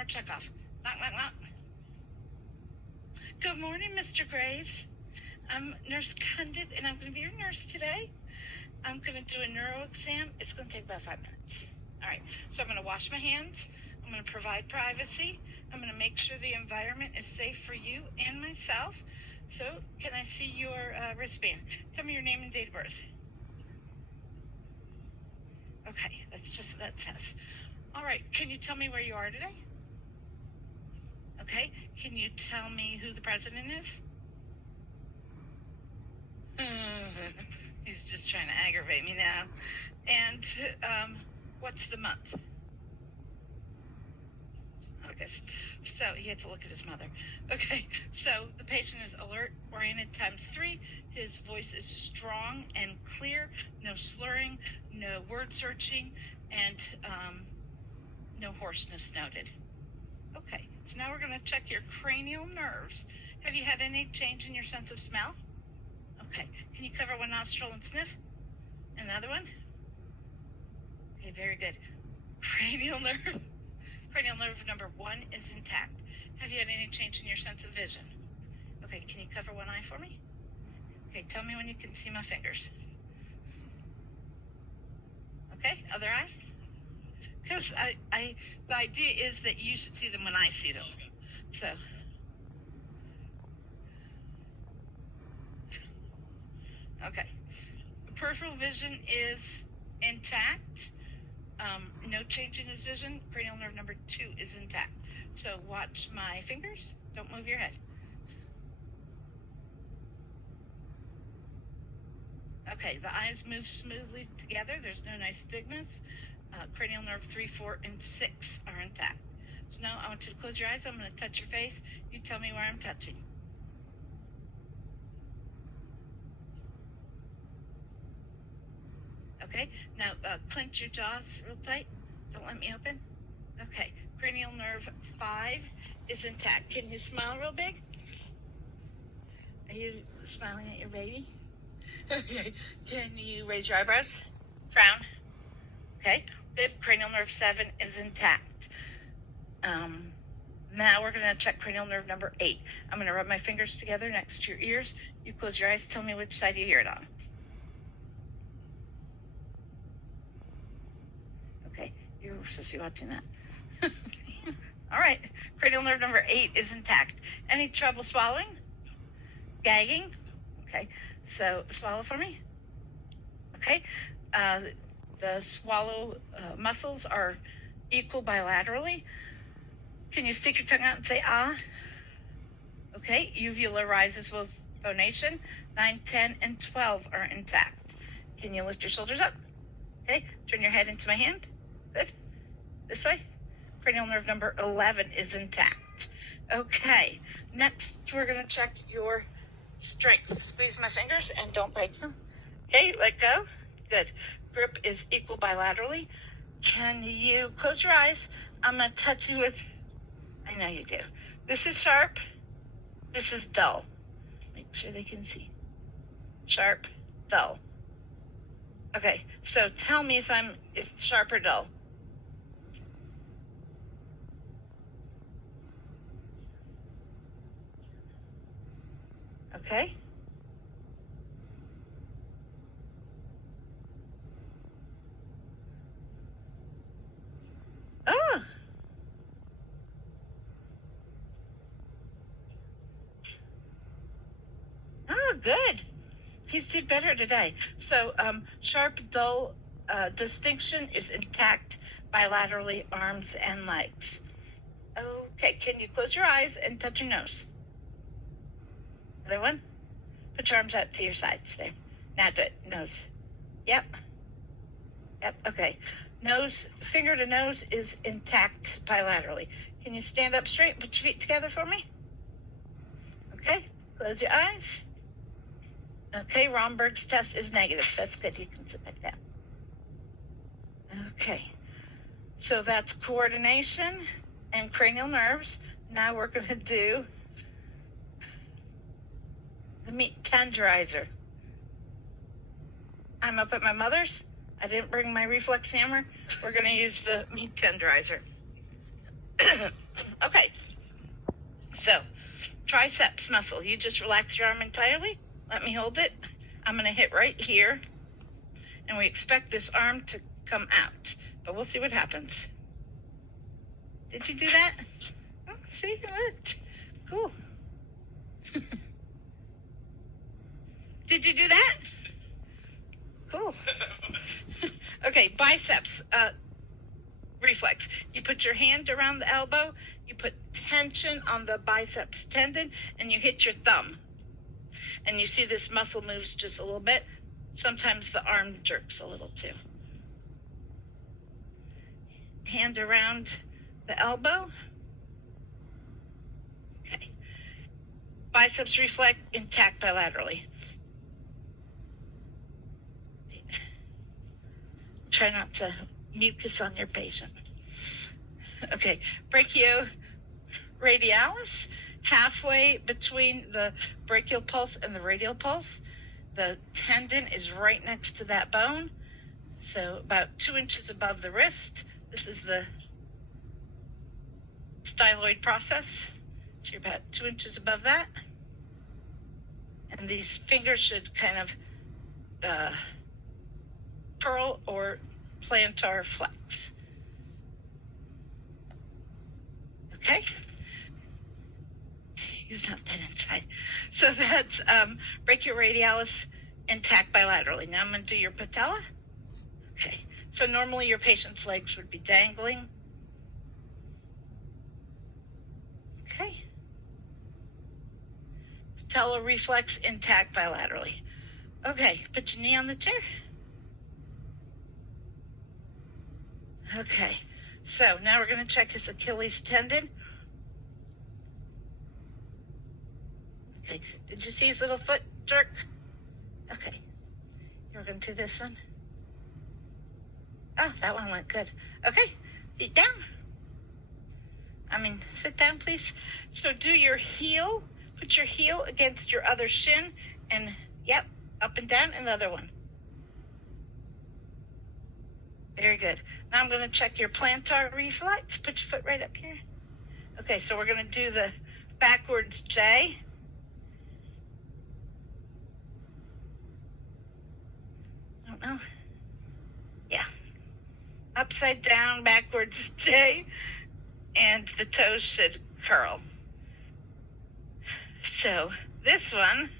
Neuro checkoff. Knock, knock, knock. Good morning, Mr. Graves. I'm Nurse Condit, and I'm going to be your nurse today. I'm going to do a neuro exam. It's going to take about 5 minutes. All right, so I'm going to wash my hands. I'm going to provide privacy. I'm going to make sure the environment is safe for you and myself. So can I see your wristband? Tell me your name and date of birth. Okay, that's just what that says. All right, can you tell me where you are today? Okay, can you tell me who the president is? He's just trying to aggravate me now. And what's the month? Okay, so he had to look at his mother. Okay, so the patient is alert, oriented ×3. His voice is strong and clear, no slurring, no word searching, and no hoarseness noted. Okay, so now we're going to check your cranial nerves. Have you had any change in your sense of smell? Okay, can you cover one nostril and sniff? Another one? Okay, very good. Cranial nerve number 1 is intact. Have you had any change in your sense of vision? Okay, can you cover one eye for me? Okay, tell me when you can see my fingers. Okay, other eye? Because the idea is that you should see them when I see them. So, okay. Peripheral vision is intact. No change in his vision. Cranial nerve number 2 is intact. So watch my fingers. Don't move your head. Okay, the eyes move smoothly together. There's no nystagmus. Cranial nerve 3, 4, and 6 are intact. So now I want you to close your eyes. I'm going to touch your face. You tell me where I'm touching. Okay, now clench your jaws real tight. Don't let me open. Okay, cranial nerve 5 is intact. Can you smile real big? Are you smiling at your baby? Okay, can you raise your eyebrows? Frown. Okay, good. Cranial nerve 7 is intact. Now we're going to check cranial nerve number 8. I'm going to rub my fingers together next to your ears. You close your eyes. Tell me which side you hear it on. Okay, you're supposed to be watching that. All right, cranial nerve number 8 is intact. Any trouble swallowing? Gagging? Okay, so swallow for me. Okay, the swallow muscles are equal bilaterally. Can you stick your tongue out and say ah? Okay, uvula rises with phonation. 9, 10, and 12 are intact. Can you lift your shoulders up? Okay, turn your head into my hand. Good. This way. Cranial nerve number 11 is intact. Okay, next we're going to check your strength. Squeeze my fingers and don't break them. Okay, let go. Good. Grip is equal bilaterally. Can you close your eyes? I'm going to touch you with, I know you do. This is sharp. This is dull. Make sure they can see. Sharp, dull. Okay, so tell me if it's sharp or dull. Okay. Oh. Oh, good. He's did better today. So, sharp, dull distinction is intact bilaterally, arms and legs. Okay, can you close your eyes and touch your nose? Other one. Put your arms out to your sides there. Now do it. Nose. Yep. Yep. Okay. Nose, finger to nose is intact bilaterally. Can you stand up straight? Put your feet together for me. Okay. Close your eyes. Okay. Romberg's test is negative. That's good. You can sit back down. Okay. So that's coordination and cranial nerves. Now we're going to do the meat tenderizer. I'm up at my mother's. I didn't bring my reflex hammer. We're going to use the meat tenderizer. Okay, so triceps muscle. You just relax your arm entirely. Let me hold it. I'm going to hit right here, and we expect this arm to come out, but we'll see what happens. Did you do that? Oh, see, it worked. Cool. Did you do that? Cool. Okay, biceps reflex. You put your hand around the elbow, you put tension on the biceps tendon, and you hit your thumb. And you see this muscle moves just a little bit. Sometimes the arm jerks a little too. Hand around the elbow. Okay. Biceps reflex intact bilaterally. Try not to mucus on your patient. Okay, brachioradialis, halfway between the brachial pulse and the radial pulse. The tendon is right next to that bone, so about 2 inches above the wrist. This is the styloid process, so you're about 2 inches above that. And these fingers should kind of curl or plantar flex. Okay? He's not that inside. So that's brachioradialis intact bilaterally. Now I'm going to do your patella. Okay. So normally your patient's legs would be dangling. Okay. Patella reflex intact bilaterally. Okay. Put your knee on the chair. Okay. So now we're going to check his Achilles tendon. Okay. Did you see his little foot jerk? Okay. You're going to do this one. Oh, that one went good. Okay. Feet down. Sit down, please. So do your heel. Put your heel against your other shin. And, yep, up and down. And the other one. Very good. Now I'm going to check your plantar reflex. Put your foot right up here. Okay, so we're going to do the backwards J. I don't know. Yeah. Upside down, backwards J. And the toes should curl. So this one,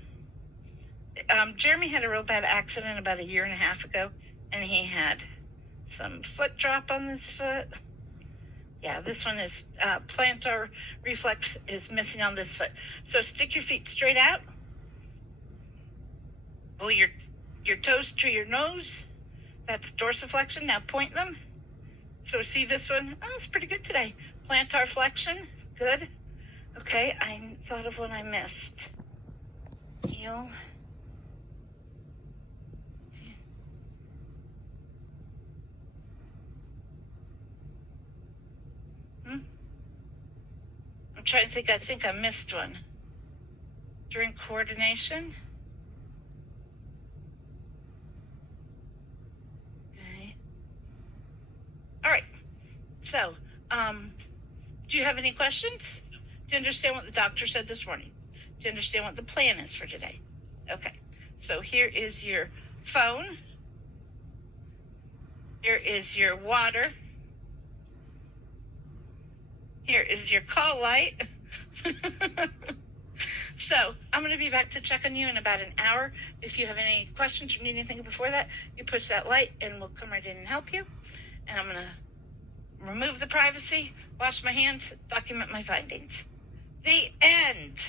Jeremy had a real bad accident about 1.5 years ago, and he had some foot drop on this foot. Yeah, this one is plantar reflex is missing on this foot. So stick your feet straight out. Pull your toes to your nose. That's dorsiflexion. Now point them. So see this one? Oh, it's pretty good today. Plantar flexion. Good. Okay, I thought of one I missed. Heel. I'm trying to think. I think I missed one. During coordination. Okay. All right. So, do you have any questions? Do you understand what the doctor said this morning? Do you understand what the plan is for today? Okay. So here is your phone. Here is your water. Here is your call light. So I'm going to be back to check on you in about an hour. If you have any questions or need anything before that, you push that light and we'll come right in and help you. And I'm going to remove the privacy, wash my hands, document my findings. The end.